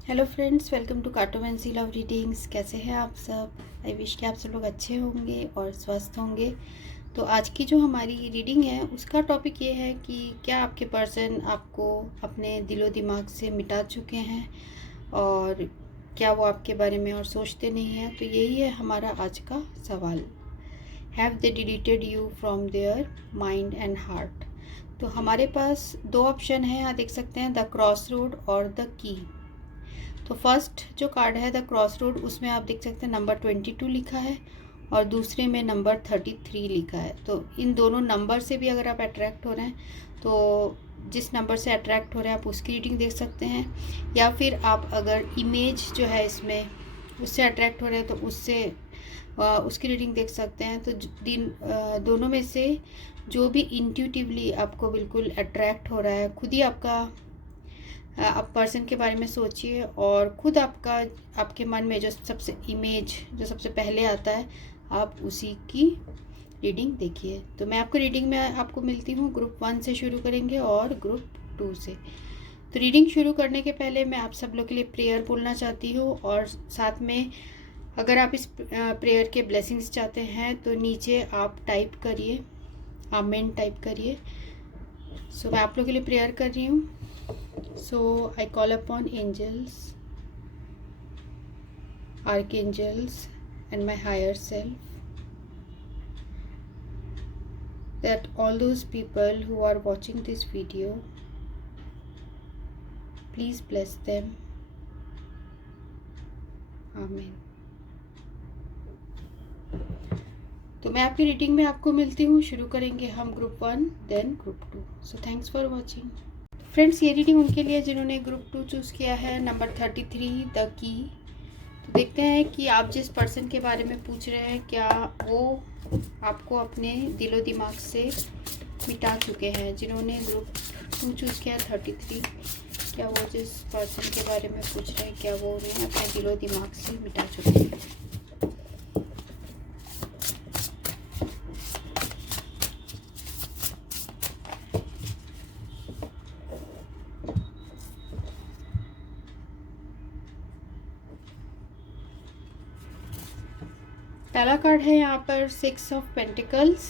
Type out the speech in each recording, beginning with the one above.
Hello friends, welcome to cartomancy love readings. कैसे हैं आप सब? आई विश कि आप सब लोग अच्छे होंगे और स्वस्थ होंगे। तो आज की जो हमारी रीडिंग है उसका टॉपिक ये है कि क्या आपके पर्सन आपको अपने दिलो दिमाग से मिटा चुके हैं और क्या वो आपके बारे में और सोचते नहीं हैं। तो यही है हमारा आज का सवाल। Have they deleted you from their mind and heart. तो हमारे पास दो ऑप्शन है, यहाँ देख सकते हैं, द क्रॉस रोड और द की। तो फर्स्ट जो कार्ड है द क्रॉस रोड, उसमें आप देख सकते हैं नंबर 22 लिखा है और दूसरे में नंबर 33 लिखा है। तो इन दोनों नंबर से भी अगर आप अट्रैक्ट हो रहे हैं तो जिस नंबर से अट्रैक्ट हो रहे हैं आप उसकी रीडिंग देख सकते हैं, या फिर आप अगर इमेज जो है इसमें उससे अट्रैक्ट हो रहे हैं तो उससे उसकी रीडिंग देख सकते हैं। तो दोनों में से जो भी इंट्यूटिवली आपको बिल्कुल अट्रैक्ट हो रहा है, खुद ही आपका आप पर्सन के बारे में सोचिए और खुद आपके मन में जो सबसे इमेज जो सबसे पहले आता है आप उसी की रीडिंग देखिए। तो मैं आपको रीडिंग में आपको मिलती हूँ। ग्रुप 1 से शुरू करेंगे और ग्रुप 2 से। तो रीडिंग शुरू करने के पहले मैं आप सब लोग के लिए प्रेयर बोलना चाहती हूँ और साथ में अगर आप इस प्रेयर के ब्लेसिंग्स चाहते हैं तो नीचे आप टाइप करिए, आमेन टाइप करिए। सो मैं आप लोगों के लिए प्रेयर कर रही हूँ। So I call upon angels, archangels and my higher self that all those people who are watching this video, please bless them. Amen. तो मैं आपकी रीडिंग में आपको मिलती हूँ। शुरू करेंगे हम group 1 then group 2। So thanks for watching. Friends, ये रीडिंग उनके लिए जिन्होंने ग्रुप 2 चूज़ किया है, नंबर 33 द की। तो देखते हैं कि आप जिस पर्सन के बारे में पूछ रहे हैं क्या वो आपको अपने दिलो दिमाग से मिटा चुके हैं। जिन्होंने ग्रुप 2 चूज़ किया 33, क्या वो जिस पर्सन के बारे में पूछ रहे हैं क्या वो उन्हें अपने दिलो दिमाग से मिटा चुके हैं। पहला कार्ड है यहाँ पर 6 ऑफ पेंटिकल्स,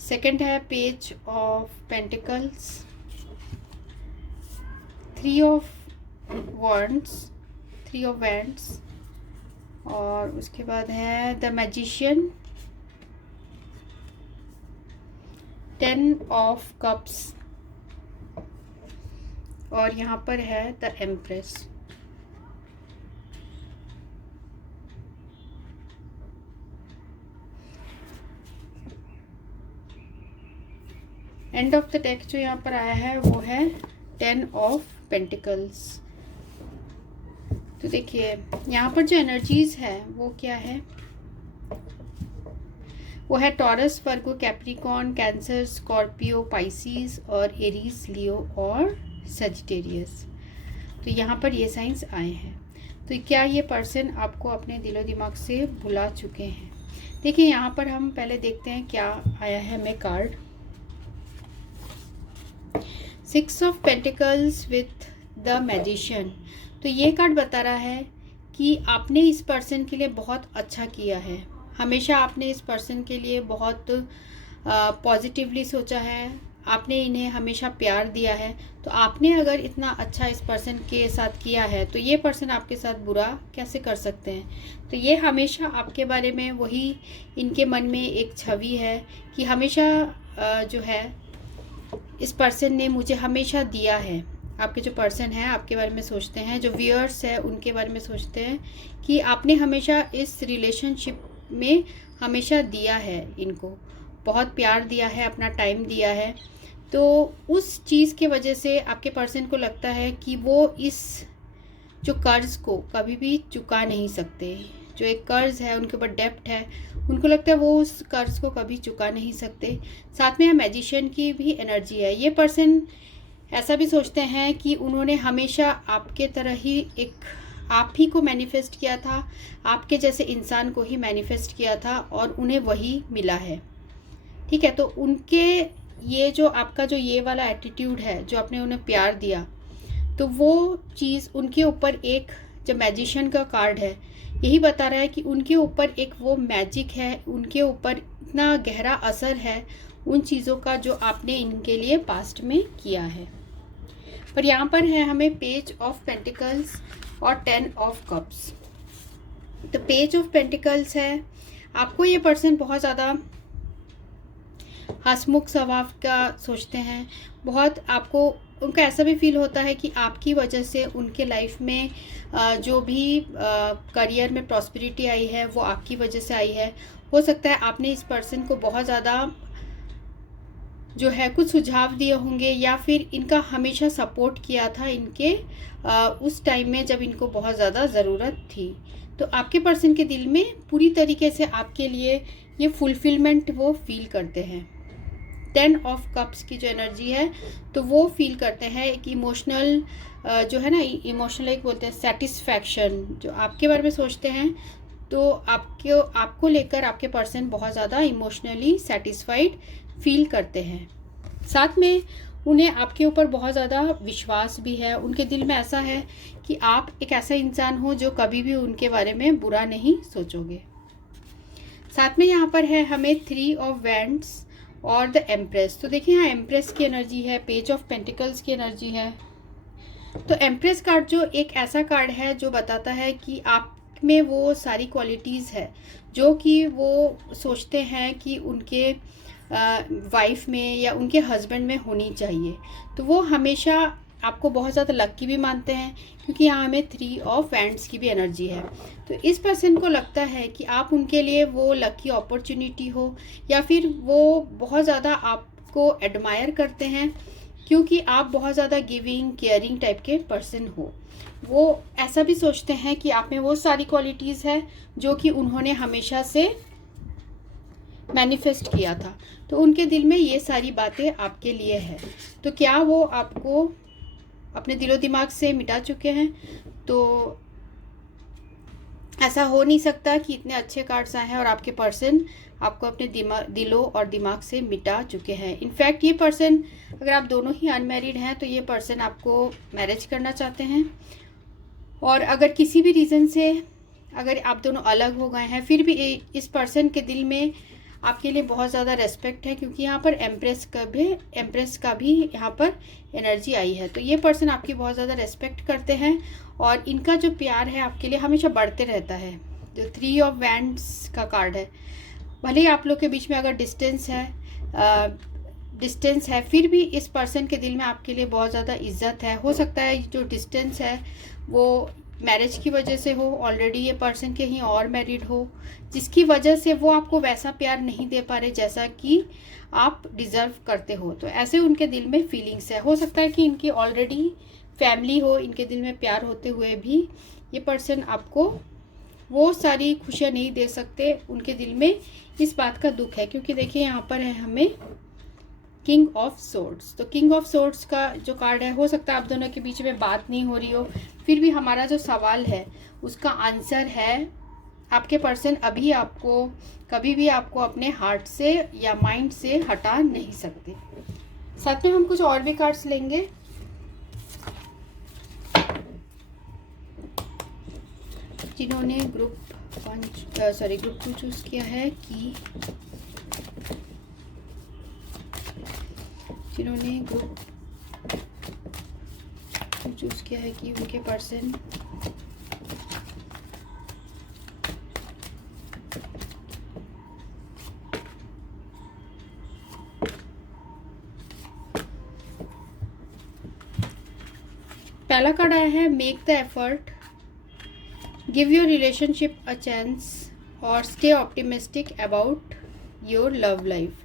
सेकंड है page of pentacles, 3 of wands, 3 of wands, और उसके बाद है द मैजिशियन, 10 ऑफ कप्स, और यहाँ पर है the empress. End of the deck जो यहाँ पर आया है वो है 10 ऑफ पेंटिकल्स। तो देखिए यहाँ पर जो एनर्जीज है वो क्या है, वो है टॉरस, वर्गो, कैप्रिकॉर्न, कैंसर, स्कॉर्पियो, पाइसिस और एरीज, लियो और सजिटेरियस। तो यहाँ पर ये साइंस आए हैं। तो क्या ये पर्सन आपको अपने दिलो दिमाग से भुला चुके हैं? देखिए यहाँ पर हम पहले देखते हैं क्या आया है हमें card. 6 of pentacles with the magician. तो ये कार्ड बता रहा है कि आपने इस पर्सन के लिए बहुत अच्छा किया है। हमेशा आपने इस पर्सन के लिए बहुत पॉजिटिवली सोचा है, आपने इन्हें हमेशा प्यार दिया है। तो आपने अगर इतना अच्छा इस पर्सन के साथ किया है तो ये पर्सन आपके साथ बुरा कैसे कर सकते हैं। तो ये हमेशा आपके बारे में वही इनके मन में एक छवि है कि हमेशा जो है इस पर्सन ने मुझे हमेशा दिया है। आपके जो पर्सन है आपके बारे में सोचते हैं, जो व्यूअर्स है उनके बारे में सोचते हैं कि आपने हमेशा इस रिलेशनशिप में हमेशा दिया है, इनको बहुत प्यार दिया है, अपना टाइम दिया है। तो उस चीज़ की वजह से आपके पर्सन को लगता है कि वो इस जो कर्ज को कभी भी चुका नहीं सकते। जो एक कर्ज है उनके ऊपर डेप्ट है, उनको लगता है वो उस कर्ज को कभी चुका नहीं सकते। साथ में मैजिशियन की भी एनर्जी है। ये पर्सन ऐसा भी सोचते हैं कि उन्होंने हमेशा आपके तरह ही एक आप ही को मैनिफेस्ट किया था, आपके जैसे इंसान को ही मैनिफेस्ट किया था और उन्हें वही मिला है। ठीक है, तो उनके ये जो आपका जो ये वाला एटीट्यूड है, जो आपने उन्हें प्यार दिया, तो वो चीज़ उनके ऊपर एक, जब मैजिशियन का कार्ड है, यही बता रहा है कि उनके ऊपर एक वो मैजिक है, उनके ऊपर इतना गहरा असर है उन चीज़ों का जो आपने इनके लिए पास्ट में किया है। पर यहाँ पर है हमें पेज ऑफ पेंटिकल्स और 10 ऑफ कप्स। तो पेज ऑफ पेंटिकल्स है, आपको ये पर्सन बहुत ज़्यादा हंसमुख स्वभाव का सोचते हैं, बहुत आपको उनका ऐसा भी फील होता है कि आपकी वजह से उनके लाइफ में जो भी करियर में प्रॉस्पेरिटी आई है वो आपकी वजह से आई है। हो सकता है आपने इस पर्सन को बहुत ज़्यादा जो है कुछ सुझाव दिए होंगे, या फिर इनका हमेशा सपोर्ट किया था इनके उस टाइम में जब इनको बहुत ज़्यादा ज़रूरत थी। तो आपके पर्सन के दिल में पूरी तरीके से आपके लिए ये फुलफिलमेंट वो फील करते हैं। 10 ऑफ कप्स की जो एनर्जी है तो वो फील करते हैं एक इमोशनल जो है ना, इमोशनल एक बोलते हैं सेटिस्फैक्शन, जो आपके बारे में सोचते हैं। तो आपको लेकर आपके पर्सन बहुत ज़्यादा इमोशनली सेटिस्फाइड फील करते हैं। साथ में उन्हें आपके ऊपर बहुत ज़्यादा विश्वास भी है। उनके दिल में ऐसा है कि आप एक ऐसा इंसान हो जो कभी भी उनके बारे में बुरा नहीं सोचोगे। साथ में यहाँ पर है हमें 3 ऑफ वैंड्स और द एम्प्रेस। तो देखिए यहाँ एम्प्रेस की एनर्जी है, पेज ऑफ पेंटिकल्स की एनर्जी है। तो एम्प्रेस कार्ड जो एक ऐसा कार्ड है जो बताता है कि आप में वो सारी क्वालिटीज़ है जो कि वो सोचते हैं कि उनके वाइफ में या उनके हस्बैंड में होनी चाहिए। तो वो हमेशा आपको बहुत ज़्यादा लक्की भी मानते हैं, क्योंकि यहाँ हमें 3 ऑफ वैंड्स की भी एनर्जी है। तो इस पर्सन को लगता है कि आप उनके लिए वो लकी अपॉर्चुनिटी हो, या फिर वो बहुत ज़्यादा आपको एडमायर करते हैं क्योंकि आप बहुत ज़्यादा गिविंग केयरिंग टाइप के पर्सन हो। वो ऐसा भी सोचते हैं कि आप में वो सारी क्वालिटीज़ है जो कि उन्होंने हमेशा से मैनिफेस्ट किया था। तो उनके दिल में ये सारी बातें आपके लिए है। तो क्या वो आपको अपने दिलो दिमाग से मिटा चुके हैं? तो ऐसा हो नहीं सकता कि इतने अच्छे कार्ड्स आए हैं और आपके पर्सन आपको अपने दिलों और दिमाग से मिटा चुके हैं। इनफैक्ट ये पर्सन, अगर आप दोनों ही अनमैरिड हैं तो ये पर्सन आपको मैरिज करना चाहते हैं। और अगर किसी भी रीज़न से अगर आप दोनों अलग हो गए हैं, फिर भी इस पर्सन के दिल में आपके लिए बहुत ज़्यादा रेस्पेक्ट है, क्योंकि यहाँ पर एम्प्रेस का भी यहाँ पर एनर्जी आई है। तो ये पर्सन आपकी बहुत ज़्यादा रेस्पेक्ट करते हैं और इनका जो प्यार है आपके लिए हमेशा बढ़ते रहता है। जो 3 ऑफ वैंड्स का कार्ड है, भले ही आप लोग के बीच में अगर डिस्टेंस है फिर भी इस पर्सन के दिल में आपके लिए बहुत ज़्यादा इज्जत है। हो सकता है जो डिस्टेंस है वो मैरिज की वजह से हो, ऑलरेडी ये पर्सन कहीं और मैरिड हो, जिसकी वजह से वो आपको वैसा प्यार नहीं दे पा रहे जैसा कि आप डिज़र्व करते हो। तो ऐसे उनके दिल में फीलिंग्स है। हो सकता है कि इनकी ऑलरेडी फैमिली हो, इनके दिल में प्यार होते हुए भी ये पर्सन आपको वो सारी खुशियाँ नहीं दे सकते। उनके दिल में इस बात का दुख है, क्योंकि देखिए यहाँ पर है हमें किंग ऑफ सोर्ड्स। तो किंग ऑफ सोर्ड्स का जो कार्ड है, हो सकता है आप दोनों के बीच में बात नहीं हो रही हो, फिर भी हमारा जो सवाल है उसका आंसर है आपके पर्सन अभी आपको कभी भी आपको अपने हार्ट से या माइंड से हटा नहीं सकते। साथ में हम कुछ और भी कार्ड्स लेंगे। जिन्होंने ग्रुप 2 चूज़ किया है कि जिन्होंने ग्रुप 2 चूज़ किया है कि उनके पर्सन पहला कार्ड आया है make the effort, give your relationship a chance और stay optimistic about your love life.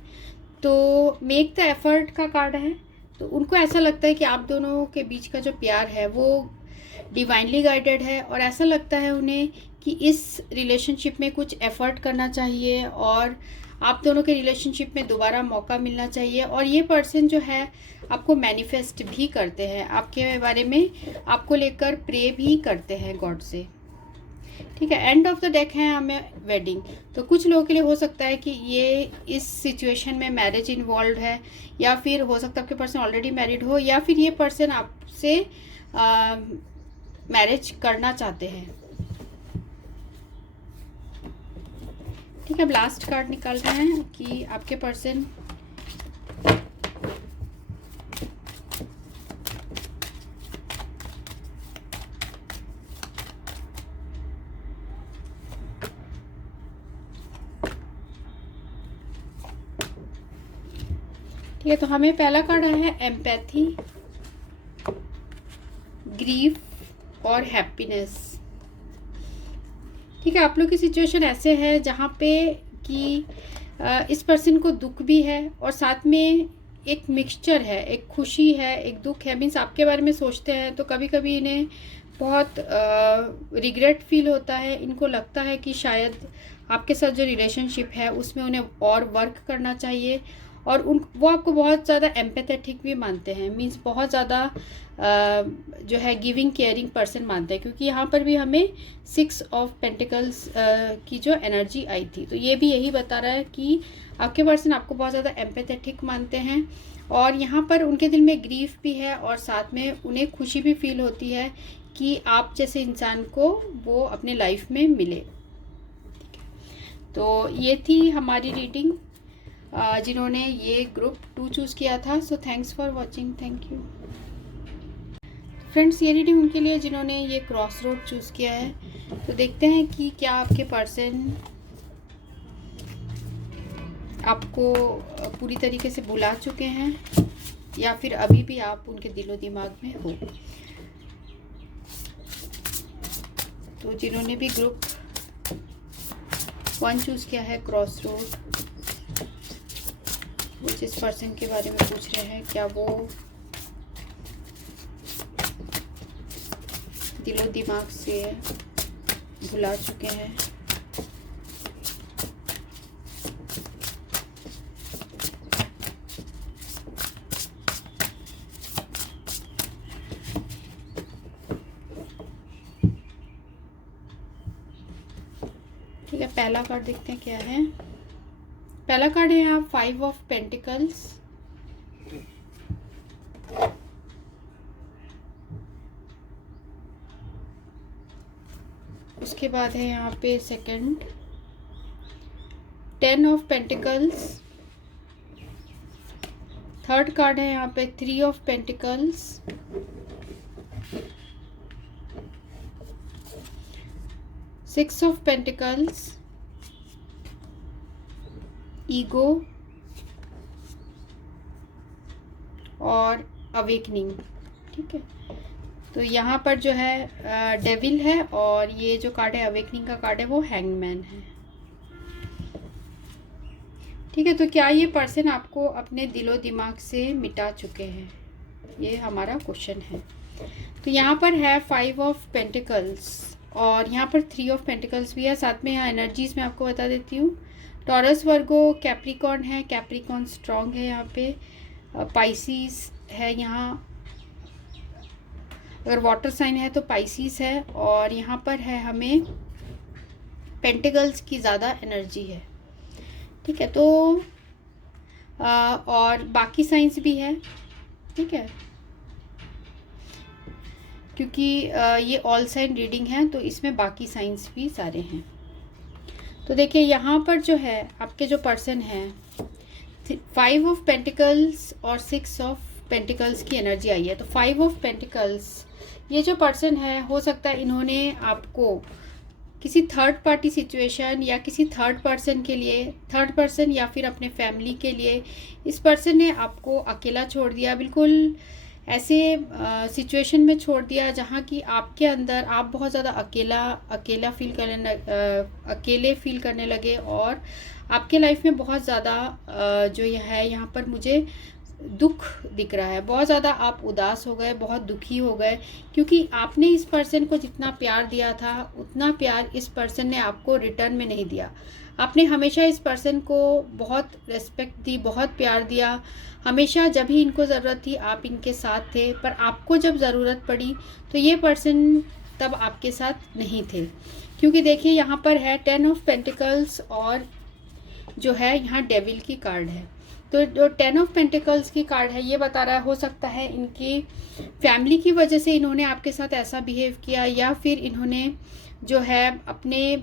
तो मेक द एफर्ट का कार्ड है। तो उनको ऐसा लगता है कि आप दोनों के बीच का जो प्यार है वो डिवाइनली गाइडेड है, और ऐसा लगता है उन्हें कि इस रिलेशनशिप में कुछ एफर्ट करना चाहिए और आप दोनों के रिलेशनशिप में दोबारा मौका मिलना चाहिए। और ये पर्सन जो है आपको मैनिफेस्ट भी करते हैं, आपके बारे में आपको लेकर प्रे भी करते हैं गॉड से। ठीक है, एंड ऑफ द डेक है हमें वेडिंग। तो कुछ लोगों के लिए हो सकता है कि ये इस सिचुएशन में मैरिज इन्वॉल्व है, या फिर हो सकता है आपके पर्सन ऑलरेडी मैरिड हो, या फिर ये पर्सन आपसे मैरिज करना चाहते हैं। ठीक है, लास्ट कार्ड निकाल रहे हैं कि आपके पर्सन ठीक है, तो हमें पहला कार्ड आया है एम्पैथी, ग्रीफ और हैप्पीनेस। ठीक है, आप लोग की सिचुएशन ऐसे है जहाँ पे कि इस पर्सन को दुख भी है और साथ में एक मिक्सचर है, एक खुशी है, एक दुख है। मीन्स आपके बारे में सोचते हैं तो कभी कभी इन्हें बहुत रिग्रेट फील होता है। इनको लगता है कि शायद आपके साथ जो रिलेशनशिप है उसमें उन्हें और वर्क करना चाहिए, और वो आपको बहुत ज़्यादा एम्पैथेटिक भी मानते हैं। मीन्स बहुत ज़्यादा जो है गिविंग केयरिंग पर्सन मानते हैं, क्योंकि यहाँ पर भी हमें 6 ऑफ पेंटिकल्स की जो एनर्जी आई थी, तो ये भी यही बता रहा है कि आपके पर्सन आपको बहुत ज़्यादा एम्पैथेटिक मानते हैं। और यहाँ पर उनके दिल में ग्रीफ भी है और साथ में उन्हें खुशी भी फील होती है कि आप जैसे इंसान को वो अपने लाइफ में मिले। तो ये थी हमारी रीडिंग जिन्होंने ये ग्रुप 2 चूज़ किया था। सो thanks for watching, thank you friends. ये रीडिंग उनके लिए जिन्होंने ये क्रॉस रोड चूज़ किया है। तो देखते हैं कि क्या आपके पर्सन आपको पूरी तरीके से भुला चुके हैं या फिर अभी भी आप उनके दिलो दिमाग में हो। तो जिन्होंने भी ग्रुप 1 चूज़ किया है क्रॉस रोड, वो जिस पर्सन के बारे में पूछ रहे हैं, क्या वो दिलो दिमाग से भुला चुके हैं? ठीक है, पहला कार्ड देखते हैं क्या है। पहला कार्ड है यहाँ 5 ऑफ पेंटिकल्स, उसके बाद है यहाँ पे second 10 of pentacles, third card है यहाँ पे 3 of pentacles, six of pentacles, ego और अवेकनिंग। ठीक है, तो यहाँ पर जो है डेविल है और ये जो कार्ड है अवेकनिंग का कार्ड है वो हैंगमैन है। ठीक है, तो क्या ये पर्सन आपको अपने दिलो दिमाग से मिटा चुके हैं, ये हमारा क्वेश्चन है। तो यहाँ पर है 5 ऑफ पेंटिकल्स और यहाँ पर 3 ऑफ पेंटिकल्स भी है। साथ में यहाँ एनर्जीज मैं आपको बता देती हूँ। टॉरस, वर्गो, कैप्रिकॉर्न है, कैप्रिकॉर्न स्ट्रॉन्ग है यहाँ पे, पाइसिस है यहाँ, अगर वाटर साइन है तो पाइसिस है, और यहाँ पर है हमें पेंटिकल्स की ज़्यादा एनर्जी है। ठीक है, तो और बाकी साइंस भी है। ठीक है, क्योंकि ये ऑल साइन रीडिंग है तो इसमें बाकी साइंस भी सारे हैं। तो देखिए यहाँ पर जो है आपके जो पर्सन है 5 ऑफ पेंटिकल्स और 6 ऑफ पेंटिकल्स की एनर्जी आई है। तो 5 ऑफ पेंटिकल्स, ये जो पर्सन है हो सकता है इन्होंने आपको किसी थर्ड पार्टी सिचुएशन या किसी थर्ड पर्सन के लिए, थर्ड पर्सन या फिर अपने फैमिली के लिए, इस पर्सन ने आपको अकेला छोड़ दिया, बिल्कुल ऐसे सिचुएशन में छोड़ दिया जहाँ कि आपके अंदर आप बहुत ज़्यादा अकेले फील करने लगे, और आपके लाइफ में बहुत ज़्यादा जो यह है यहाँ पर मुझे दुख दिख रहा है। बहुत ज़्यादा आप उदास हो गए, बहुत दुखी हो गए, क्योंकि आपने इस पर्सन को जितना प्यार दिया था उतना प्यार इस पर्सन ने आपको रिटर्न में नहीं दिया। आपने हमेशा इस पर्सन को बहुत रेस्पेक्ट दी, बहुत प्यार दिया, हमेशा जब ही इनको ज़रूरत थी आप इनके साथ थे, पर आपको जब ज़रूरत पड़ी तो ये पर्सन तब आपके साथ नहीं थे। क्योंकि देखिए यहाँ पर है 10 ऑफ पेंटिकल्स और जो है यहाँ डेविल की कार्ड है। तो जो 10 ऑफ पेंटिकल्स की कार्ड है ये बता रहा है, हो सकता है इनकी फैमिली की वजह से इन्होंने आपके साथ ऐसा बिहेव किया, या फिर इन्होंने जो है अपने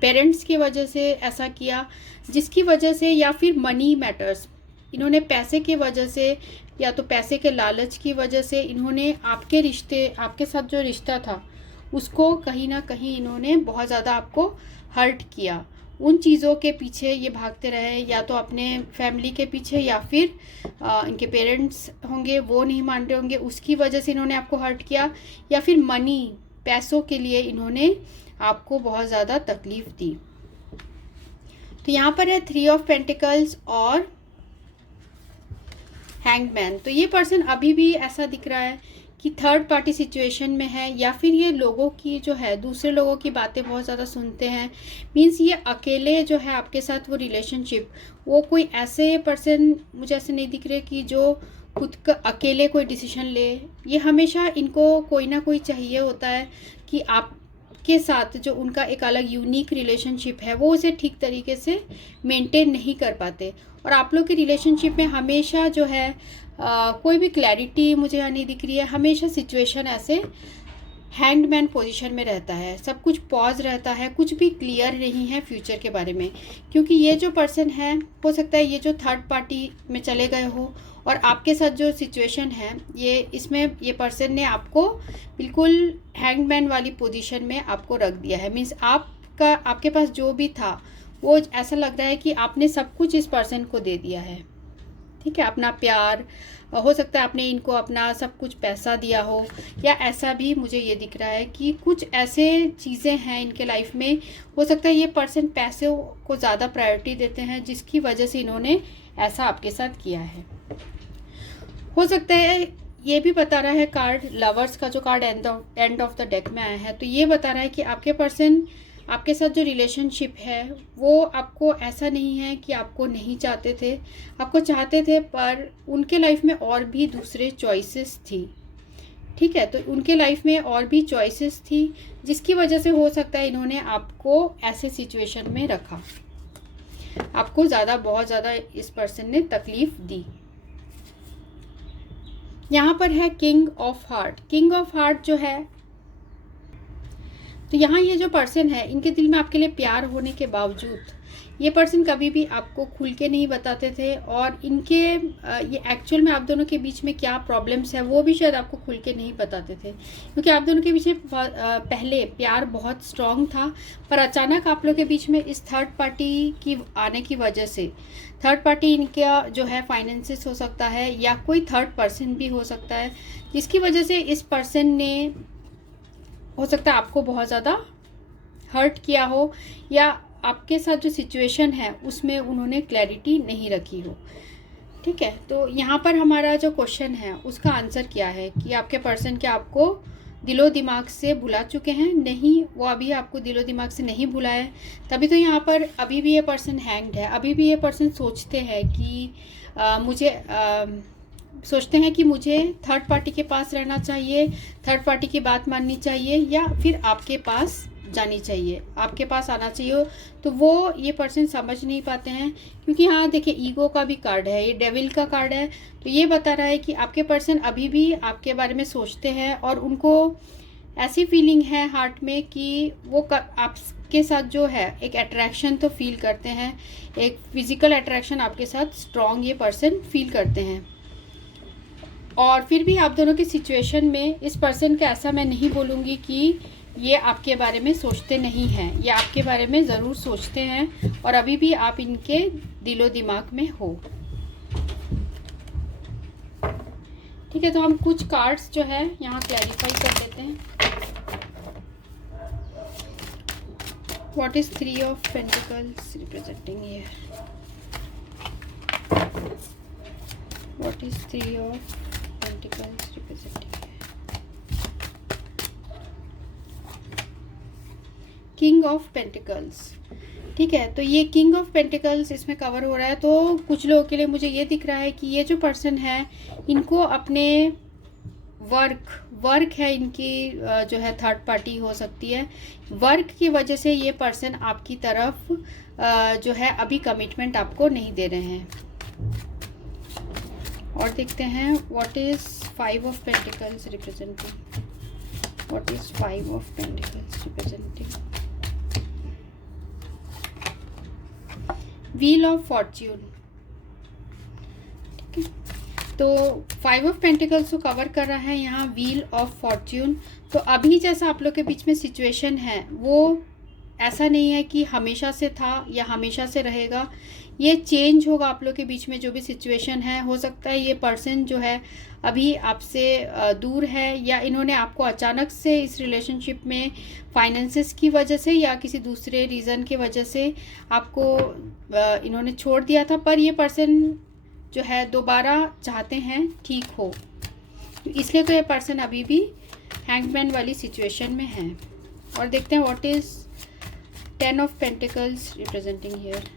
पेरेंट्स की वजह से ऐसा किया, जिसकी वजह से, या फिर मनी मैटर्स, इन्होंने पैसे की वजह से या तो पैसे के लालच की वजह से इन्होंने आपके रिश्ते, आपके साथ जो रिश्ता था उसको कहीं ना कहीं इन्होंने बहुत ज़्यादा आपको हर्ट किया। उन चीज़ों के पीछे ये भागते रहे, या तो अपने फैमिली के पीछे, या फिर इनके पेरेंट्स होंगे वो नहीं मान रहे होंगे, उसकी वजह से इन्होंने आपको हर्ट किया, या फिर मनी, पैसों के लिए इन्होंने आपको बहुत ज़्यादा तकलीफ़ दी। तो यहाँ पर है 3 ऑफ पेंटिकल्स और हैंगमैन। तो ये पर्सन अभी भी ऐसा दिख रहा है कि थर्ड पार्टी सिचुएशन में है, या फिर ये लोगों की जो है, दूसरे लोगों की बातें बहुत ज़्यादा सुनते हैं। मीन्स ये अकेले जो है आपके साथ वो रिलेशनशिप, वो कोई ऐसे पर्सन मुझे ऐसे नहीं दिख रहे कि जो खुद का अकेले कोई डिसीजन ले। ये हमेशा इनको कोई ना कोई चाहिए होता है कि आपके साथ जो उनका एक अलग यूनिक रिलेशनशिप है वो उसे ठीक तरीके से मेंटेन नहीं कर पाते। और आप लोग के रिलेशनशिप में हमेशा जो है कोई भी क्लैरिटी मुझे यहाँ नहीं दिख रही है। हमेशा सिचुएशन ऐसे हैंगमैन पोजीशन में रहता है, सब कुछ पॉज रहता है, कुछ भी क्लियर नहीं है फ्यूचर के बारे में। क्योंकि ये जो पर्सन है, हो सकता है ये जो थर्ड पार्टी में चले गए हो, और आपके साथ जो सिचुएशन है ये, इसमें ये पर्सन ने आपको बिल्कुल हैंगमैन वाली पोजीशन में आपको रख दिया है। मीन्स आपके पास जो भी था वो ऐसा लग रहा है कि आपने सब कुछ इस पर्सन को दे दिया है। ठीक है, अपना प्यार, हो सकता है आपने इनको अपना सब कुछ पैसा दिया हो, या ऐसा भी मुझे ये दिख रहा है कि कुछ ऐसे चीज़ें हैं इनके लाइफ में। हो सकता है ये पर्सन पैसे को ज़्यादा प्रायोरिटी देते हैं, जिसकी वजह से इन्होंने ऐसा आपके साथ किया है। हो सकता है ये भी बता रहा है कार्ड लवर्स का, जो card end of the deck में आया है, तो ये बता रहा है कि आपके पर्सन, आपके साथ जो रिलेशनशिप है वो आपको ऐसा नहीं है कि आपको नहीं चाहते थे, आपको चाहते थे, पर उनके लाइफ में और भी दूसरे चॉइसेस थी। ठीक है, तो उनके लाइफ में और भी चॉइसेस थी, जिसकी वजह से हो सकता है इन्होंने आपको ऐसे सिचुएशन में रखा, आपको बहुत ज़्यादा इस पर्सन ने तकलीफ़ दी। यहाँ पर है king of heart. King of heart जो है, तो यहाँ ये जो पर्सन है, इनके दिल में आपके लिए प्यार होने के बावजूद ये पर्सन कभी भी आपको खुल के नहीं बताते थे, और इनके ये एक्चुअल में आप दोनों के बीच में क्या प्रॉब्लम्स है वो भी शायद आपको खुल के नहीं बताते थे, क्योंकि आप दोनों के बीच में पहले प्यार बहुत स्ट्रॉन्ग था। पर अचानक आप लोग के बीच में इस थर्ड पार्टी की आने की वजह से, थर्ड पार्टी इनका जो है फाइनेंसिस हो सकता है, या कोई थर्ड पर्सन भी हो सकता है, जिसकी वजह से इस पर्सन ने, हो सकता है आपको बहुत ज़्यादा हर्ट किया हो, या आपके साथ जो सिचुएशन है उसमें उन्होंने क्लैरिटी नहीं रखी हो। ठीक है, तो यहाँ पर हमारा जो क्वेश्चन है उसका आंसर क्या है कि आपके पर्सन क्या आपको दिलो दिमाग से भुला चुके हैं? नहीं, वो अभी आपको दिलो दिमाग से नहीं भुला है, तभी तो यहाँ पर अभी भी ये पर्सन हैंग्ड है। अभी भी ये पर्सन सोचते हैं कि सोचते हैं कि मुझे थर्ड पार्टी के पास रहना चाहिए, थर्ड पार्टी की बात माननी चाहिए, या फिर आपके पास जानी चाहिए, आपके पास आना चाहिए। तो वो ये पर्सन समझ नहीं पाते हैं, क्योंकि हाँ देखिए ईगो का भी कार्ड है, ये डेविल का कार्ड है। तो ये बता रहा है कि आपके पर्सन अभी भी आपके बारे में सोचते हैं, और उनको ऐसी फीलिंग है हार्ट में कि वो आपके साथ जो है एक अट्रैक्शन तो फील करते हैं, एक फिजिकल अट्रैक्शन आपके साथ स्ट्रॉन्ग ये पर्सन फील करते हैं। और फिर भी आप दोनों की सिचुएशन में इस पर्सन का ऐसा मैं नहीं बोलूँगी कि ये आपके बारे में सोचते नहीं हैं, ये आपके बारे में ज़रूर सोचते हैं, और अभी भी आप इनके दिलो दिमाग में हो। ठीक है, तो हम कुछ कार्ड्स जो है यहाँ क्लैरिफाई कर लेते हैं। What is 3 of pentacles representing here? What is 3 of pentacles representing? King of pentacles. ठीक है, तो ये किंग ऑफ पेंटिकल्स इसमें कवर हो रहा है। तो कुछ लोगों के लिए मुझे ये दिख रहा है कि ये जो पर्सन है इनको अपने वर्क है इनकी, जो है थर्ड पार्टी हो सकती है, वर्क की वजह से ये पर्सन आपकी तरफ जो है अभी कमिटमेंट आपको नहीं दे रहे हैं। और देखते हैं what is 5 of pentacles representing, what is 5 of pentacles representing. Wheel of Fortune. ठीक है, तो 5 ऑफ पेंटिकल्स को कवर कर रहा है यहाँ व्हील ऑफ फॉर्च्यून। तो अभी जैसा आप लोग के बीच में सिचुएशन है वो ऐसा नहीं है कि हमेशा से था या हमेशा से रहेगा, ये चेंज होगा। आप लोग के बीच में जो भी सिचुएशन है, हो सकता है ये पर्सन जो है अभी आपसे दूर है, या इन्होंने आपको अचानक से इस रिलेशनशिप में फाइनेंसेस की वजह से या किसी दूसरे रीज़न की वजह से आपको इन्होंने छोड़ दिया था। पर ये पर्सन जो है दोबारा चाहते हैं ठीक हो, इसलिए तो ये पर्सन अभी भी हैंगमैन वाली सिचुएशन में है। और देखते हैं what is 10 of pentacles representing here.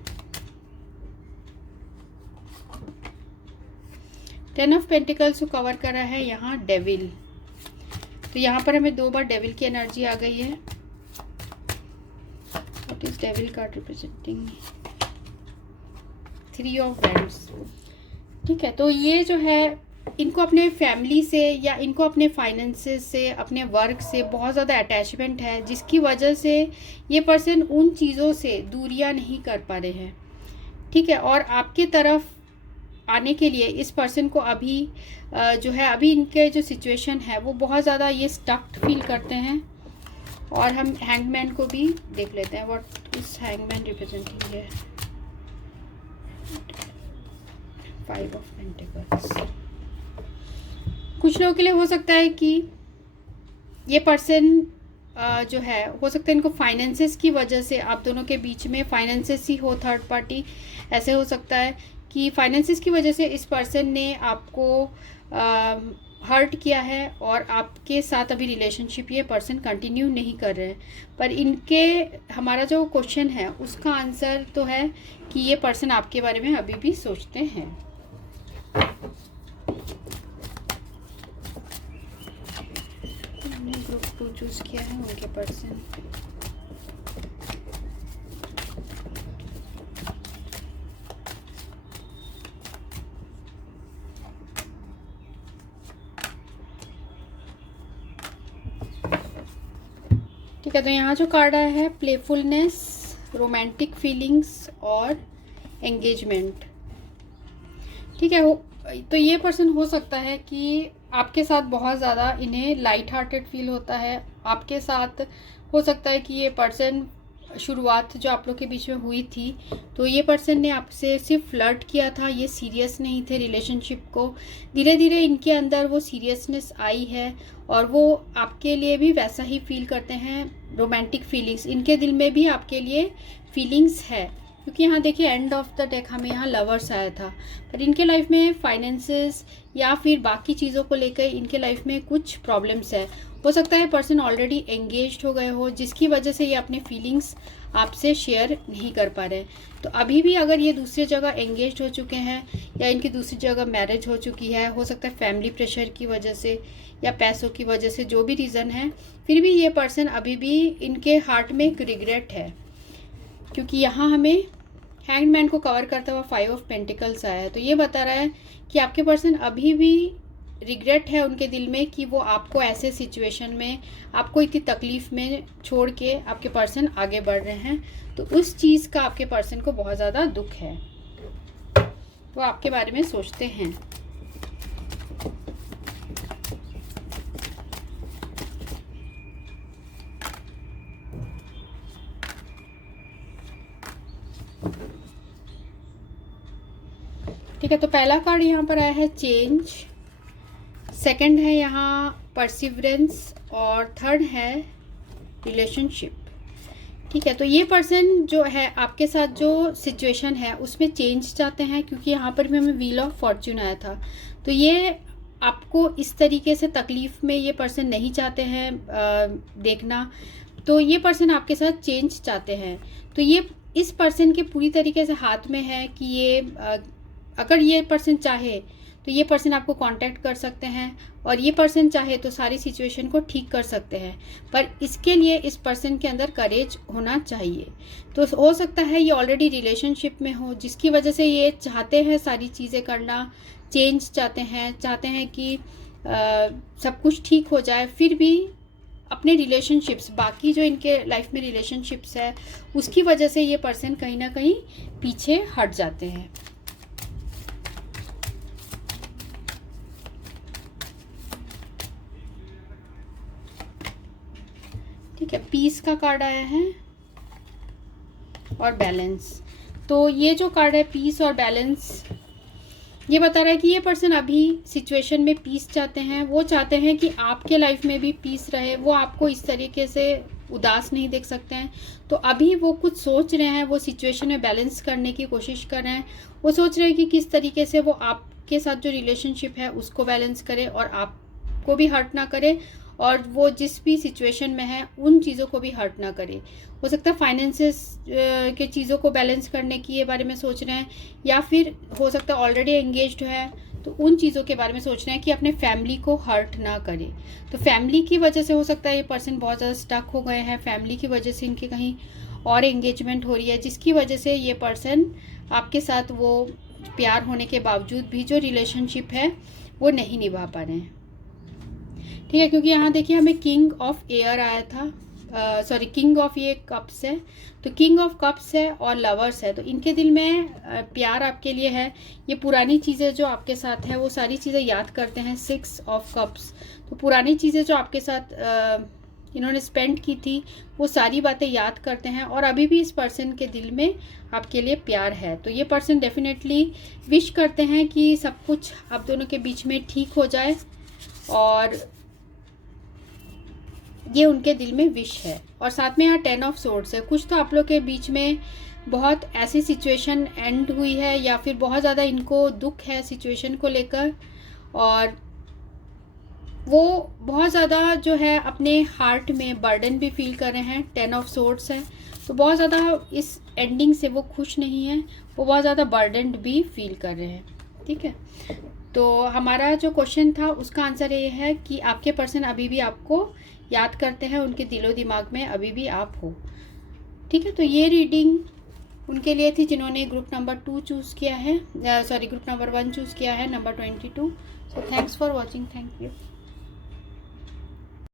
10 of pentacles को कवर कर रहा है यहाँ डेविल। तो यहाँ पर हमें 2 बार डेविल की एनर्जी आ गई है। What is devil card representing? 3 of wands. ठीक है, तो ये जो है इनको अपने फैमिली से या इनको अपने फाइनेंसेस से, अपने वर्क से बहुत ज़्यादा अटैचमेंट है, जिसकी वजह से ये पर्सन उन चीज़ों से दूरियां नहीं कर पा रहे हैं। ठीक है, और आपके तरफ आने के लिए इस पर्सन को अभी जो है अभी इनके जो सिचुएशन है वो बहुत ज़्यादा ये स्टक्ड फील करते हैं। और हम हैंगमैन को भी देख लेते हैं, व्हाट इज हैंगमैन रिप्रेजेंटिंग है। 5 ऑफ पेंटिकल्स। कुछ लोगों के लिए हो सकता है कि ये पर्सन जो है, हो सकता है इनको फाइनेंसेस की वजह से, आप दोनों के बीच में फाइनेंसेस ही हो, थर्ड पार्टी ऐसे हो सकता है कि फाइनेंसेस की वजह से इस पर्सन ने आपको हर्ट किया है और आपके साथ अभी रिलेशनशिप ये पर्सन कंटिन्यू नहीं कर रहे हैं। पर इनके हमारा जो क्वेश्चन है उसका आंसर तो है कि ये पर्सन आपके बारे में अभी भी सोचते हैं। ग्रुप 2 चूज किया है उनके पर्सन। ठीक है, तो यहाँ जो कार्ड आया है प्लेफुलनेस, रोमांटिक फीलिंग्स और एंगेजमेंट। ठीक है, तो ये पर्सन हो सकता है कि आपके साथ बहुत ज़्यादा इन्हें लाइट हार्टेड फील होता है। आपके साथ हो सकता है कि ये पर्सन शुरुआत जो आप लोग के बीच में हुई थी, तो ये पर्सन ने आपसे सिर्फ फ्लर्ट किया था, ये सीरियस नहीं थे रिलेशनशिप को। धीरे धीरे इनके अंदर वो सीरियसनेस आई है और वो आपके लिए भी वैसा ही फील करते हैं, रोमांटिक फीलिंग्स। इनके दिल में भी आपके लिए फीलिंग्स है, क्योंकि यहाँ देखिए एंड ऑफ द डेक हमें यहाँ लवर्स आया था। पर इनके लाइफ में फाइनेंसेस या फिर बाकी चीज़ों को लेकर इनके लाइफ में कुछ प्रॉब्लम्स है। हो सकता है पर्सन ऑलरेडी एंगेज्ड हो गए हो, जिसकी वजह से ये अपने फीलिंग्स आपसे शेयर नहीं कर पा रहे। तो अभी भी अगर ये दूसरी जगह एंगेज्ड हो चुके हैं या इनकी दूसरी जगह मैरिज हो चुकी है, हो सकता है फैमिली प्रेशर की वजह से या पैसों की वजह से, जो भी रीज़न है, फिर भी ये पर्सन अभी भी इनके हार्ट में एक रिग्रेट है। क्योंकि यहाँ हमें हैंगमैन को कवर करता हुआ 5 ऑफ पेंटिकल्स आया है। तो ये बता रहा है कि आपके पर्सन अभी भी रिग्रेट है उनके दिल में कि वो आपको ऐसे सिचुएशन में, आपको इतनी तकलीफ़ में छोड़ के आपके पर्सन आगे बढ़ रहे हैं। तो उस चीज़ का आपके पर्सन को बहुत ज़्यादा दुख है, वो आपके बारे में सोचते हैं। ठीक है, तो पहला कार्ड यहाँ पर आया है चेंज, सेकंड है यहाँ परसिवरेंस और थर्ड है रिलेशनशिप। ठीक है, तो ये पर्सन जो है आपके साथ जो सिचुएशन है उसमें चेंज चाहते हैं, क्योंकि यहाँ पर भी हमें व्हील ऑफ फॉर्च्यून आया था। तो ये आपको इस तरीके से तकलीफ़ में ये पर्सन नहीं चाहते हैं देखना। तो ये पर्सन आपके साथ चेंज चाहते हैं। तो ये इस पर्सन के पूरी तरीके से हाथ में है कि ये अगर ये पर्सन चाहे तो तो ये पर्सन आपको कांटेक्ट कर सकते हैं और ये पर्सन चाहे तो सारी सिचुएशन को ठीक कर सकते हैं, पर इसके लिए इस पर्सन के अंदर करेज होना चाहिए। तो हो सकता है ये ऑलरेडी रिलेशनशिप में हो, जिसकी वजह से ये चाहते हैं सारी चीज़ें करना, चेंज चाहते हैं कि सब कुछ ठीक हो जाए, फिर भी अपने रिलेशनशिप्स, बाकी जो इनके लाइफ में रिलेशनशिप्स है उसकी वजह से ये पर्सन कहीं ना कहीं पीछे हट जाते हैं। ठीक है, पीस का कार्ड आया है और बैलेंस। तो ये जो कार्ड है पीस और बैलेंस, ये बता रहा है कि ये पर्सन अभी सिचुएशन में पीस चाहते हैं। वो चाहते हैं कि आपके लाइफ में भी पीस रहे, वो आपको इस तरीके से उदास नहीं देख सकते हैं। तो अभी वो कुछ सोच रहे हैं, वो सिचुएशन में बैलेंस करने की कोशिश कर रहे हैं। वो सोच रहे हैं कि किस तरीके से वो आपके साथ जो रिलेशनशिप है उसको बैलेंस करे और आपको भी हर्ट ना करे, और वो जिस भी सिचुएशन में है उन चीज़ों को भी हर्ट ना करे। हो सकता है फाइनेंसेस के चीज़ों को बैलेंस करने की ये बारे में सोच रहे हैं, या फिर हो सकता है ऑलरेडी एंगेज्ड है तो उन चीज़ों के बारे में सोच रहे हैं कि अपने फैमिली को हर्ट ना करे। तो फैमिली की वजह से हो सकता है ये पर्सन बहुत ज़्यादा स्टक हो गए हैं, फैमिली की वजह से इनके कहीं और एंगेजमेंट हो रही है, जिसकी वजह से ये पर्सन आपके साथ वो प्यार होने के बावजूद भी जो रिलेशनशिप है वो नहीं निभा पा रहे हैं। ठीक है, क्योंकि यहाँ देखिए हमें किंग ऑफ एयर आया था, सॉरी किंग ऑफ ये कप्स है, तो किंग ऑफ कप्स है और लवर्स है। तो इनके दिल में प्यार आपके लिए है। ये पुरानी चीज़ें जो आपके साथ है वो सारी चीज़ें याद करते हैं। 6 ऑफ कप्स, तो पुरानी चीज़ें जो आपके साथ इन्होंने स्पेंड की थी वो सारी बातें याद करते हैं, और अभी भी इस पर्सन के दिल में आपके लिए प्यार है। तो ये पर्सन डेफिनेटली विश करते हैं कि सब कुछ आप दोनों के बीच में ठीक हो जाए, और ये उनके दिल में विश है। और साथ में यहाँ 10 ऑफ सोर्ड्स है। कुछ तो आप लोग के बीच में बहुत ऐसी सिचुएशन एंड हुई है, या फिर बहुत ज़्यादा इनको दुख है सिचुएशन को लेकर, और वो बहुत ज़्यादा जो है अपने हार्ट में बर्डन भी फील कर रहे हैं। 10 ऑफ सोर्ड्स है, तो बहुत ज़्यादा इस एंडिंग से वो खुश नहीं है, वो बहुत ज़्यादा बर्डनड भी फील कर रहे हैं। ठीक है, तो हमारा जो क्वेश्चन था उसका आंसर ये है कि आपके पर्सन अभी भी आपको याद करते हैं, उनके दिलो दिमाग में अभी भी आप हो। ठीक है, तो ये रीडिंग उनके लिए थी जिन्होंने ग्रुप नंबर 2 चूज़ किया है, सॉरी ग्रुप नंबर 1 चूज़ किया है, number 22। So thanks for watching, thank you.